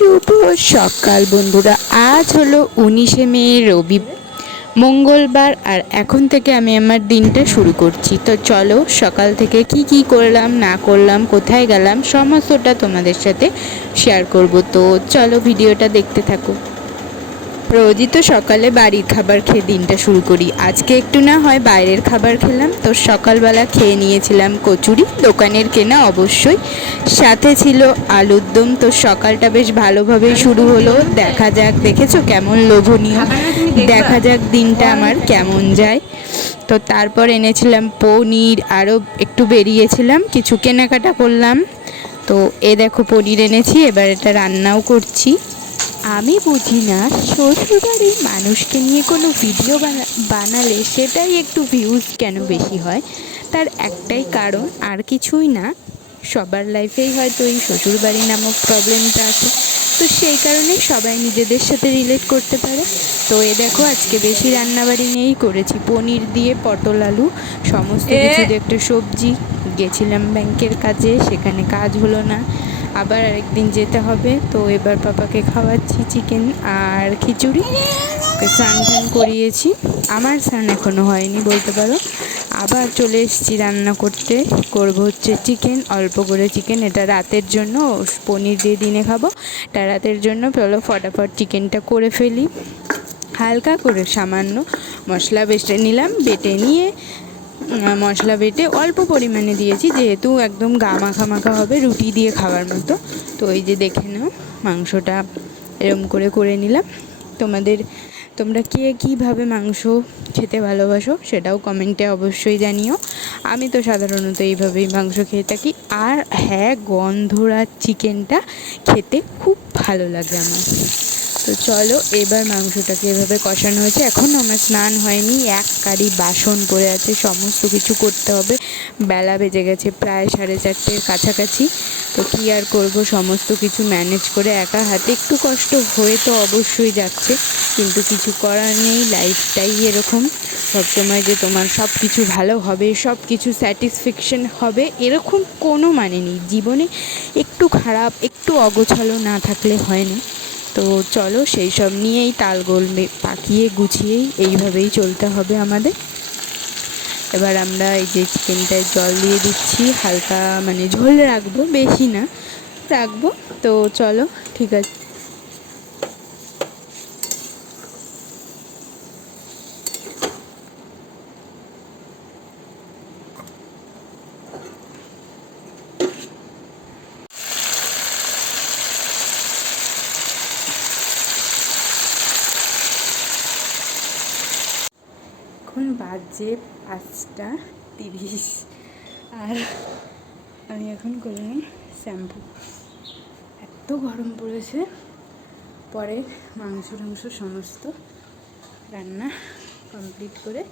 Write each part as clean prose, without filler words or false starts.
শুভ সকাল বন্ধুরা। আজ হলো 19শে মে, মঙ্গলবার। আর এখন থেকে আমি আমার দিনটা শুরু করছি। তো চলো সকাল থেকে কি কি করলাম না করলাম, কোথায় গেলাম, সমস্তটা তোমাদের সাথে শেয়ার করব। তো চলো ভিডিওটা দেখতে থাকো। রোজই তো সকালে বাড়ির খাবার খেয়ে দিনটা শুরু করি। আজকে একটু না হয় বাইরের খাবার খেলাম। তো সকালবেলা খেয়ে নিয়েছিলাম কচুরি, দোকানের কেনা অবশ্যই, সাথে ছিল আলুর দম। তো সকালটা বেশ ভালোভাবেই শুরু হলো। দেখা যাক, দেখেছো কেমন লোভনীয়, দেখা যাক দিনটা আমার কেমন যায়। তো তারপর এনেছিলাম পনির, আরও একটু বেরিয়েছিলাম, কিছু কেনাকাটা করলাম। তো এ দেখো পনির এনেছি, এবার এটা রান্নাও করছি। আমি বুঝি না শ্বশুরবাড়ির মানুষকে নিয়ে কোনো ভিডিও বানালে সেটাই একটু ভিউজ কেন বেশি হয়। তার একটাই কারণ, আর কিছুই না। সবার লাইফেই হয়তো এই শ্বশুরবাড়ি নামক প্রবলেমটা আছে। তো সেই কারণে সবাই নিজেদের সাথে রিলেট করতে পারে। তো এ দেখো আজকে বেশি রান্নাবাড়ি নেই, করেছি পনির দিয়ে পটল আলু সমস্ত কিছু দিয়ে একটা সবজি। গেছিলাম ব্যাংকের কাজে, সেখানে কাজ হলো না, আবার আরেকদিন যেতে হবে। তো এবার পাপাকে খাওয়াচ্ছি চিকেন আর খিচুড়ি। ওকে স্নান টান করিয়েছি, আমার স্নান এখনও হয়নি বলতে পারো। আবার চলে এসেছি রান্না করতে, করব হচ্ছে চিকেন, অল্প করে চিকেন। এটা রাতের জন্য, পনির দিয়ে দিনে খাবো, এটা রাতের জন্য। চলো ফটাফট চিকেনটা করে ফেলি। হালকা করে সামান্য মশলা বেটে নিলাম, বেটে নিয়ে মশলা বেটে অল্প পরিমাণে দিয়েছি, যেহেতু একদম গা মাখা মাখা হবে, রুটি দিয়ে খাওয়ার মতো। তো এই যে দেখে নাও, মাংসটা এরম করে করে নিলাম। তোমরা কে কীভাবে মাংস খেতে ভালোবাসো সেটাও কমেন্টে অবশ্যই জানিও। আমি তো সাধারণত এইভাবেই মাংস খেয়ে থাকি। আর হ্যাঁ, গন্ধরাজ চিকেনটা খেতে খুব ভালো লাগে আমার। তো চলো এবার মাংসটাকে এভাবে কষানো হয়েছে। এখনও আমার স্নান হয়নি, এক কারি বাসন পড়ে আছে, সমস্ত কিছু করতে হবে। বেলা বেজে গেছে প্রায় 4:30-এর কাছাকাছি। তো কী আর করব, সমস্ত কিছু ম্যানেজ করে একা হাতে একটু কষ্ট হয়ে তো অবশ্যই যাচ্ছে, কিন্তু কিছু করার নেই। লাইফটাই এরকম, সবসময় যে তোমার সব কিছু ভালো হবে, সব কিছু স্যাটিসফ্যাকশন হবে এরকম কোনো মানে নেই। জীবনে একটু খারাপ, একটু অগোছালো না থাকলে হয় না। তো চলো সেই সব নিয়েই তালগোল পাকিয়ে গুছিয়েই এইভাবেই চলতে হবে আমাদের। এবার আমরা এই যে চিকেনটায় জল দিয়ে দিচ্ছি, হালকা মানে ঝোল রাখবো, বেশি না রাখবো। তো চলো ঠিক আছে। এখন বাজে 5:30, আর আমি এখন করলাম শ্যাম্পু। এত গরম পড়েছে, পরে মাংস সমস্ত রান্না কমপ্লিট করে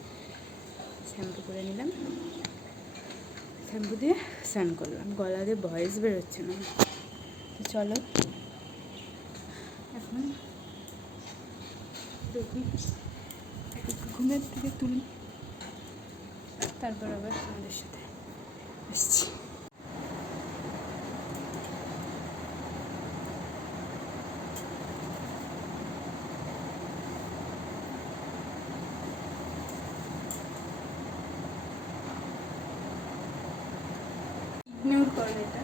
শ্যাম্পু করে নিলাম। শ্যাম্পু দিয়ে স্নান করলাম, গলাতে ভয়েস বেরোচ্ছে না। তো চলো এখন দেখি ঘুমের থেকে তুলি, তারপর আবার তোমাদের সাথে আসছি। ইগনোর করো এটা,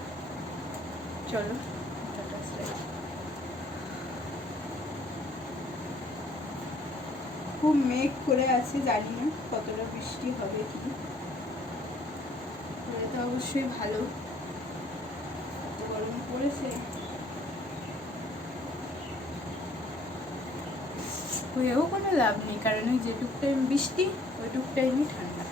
চলো টাটা স্কাই। খুব মেঘ করে আছে, জানি না কতটা বৃষ্টি হবে কি, হলে তো অবশ্যই ভালো। এত গরম পড়েছে, হয়েও কোনো লাভ নেই, কারণ ওই যেটুক টাইম বৃষ্টি ওইটুক টাইমই ঠান্ডা।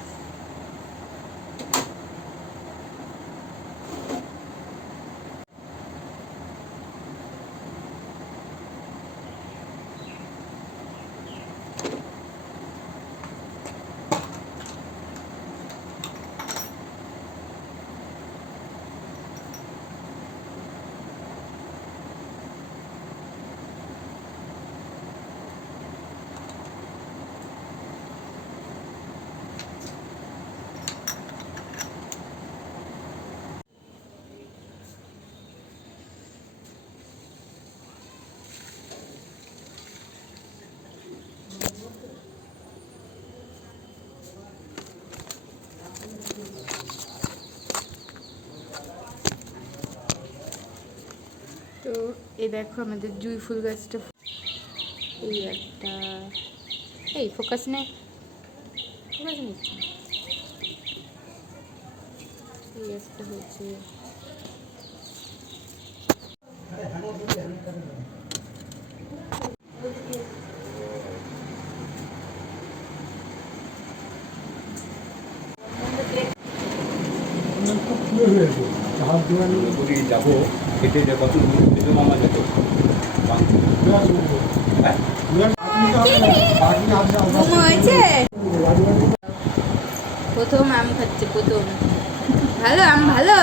এই দেখো আমাদের জুঁই ফুল গাছটা, এই একটা, এই ফোকাস নেই, ফোকাস নিচ্ছে, এই একটা হয়েছে। যাবো খেতে যে কত মামা যেত প্রথম আম খাচ্ছে, প্রথম। ভালো আম, ভালো।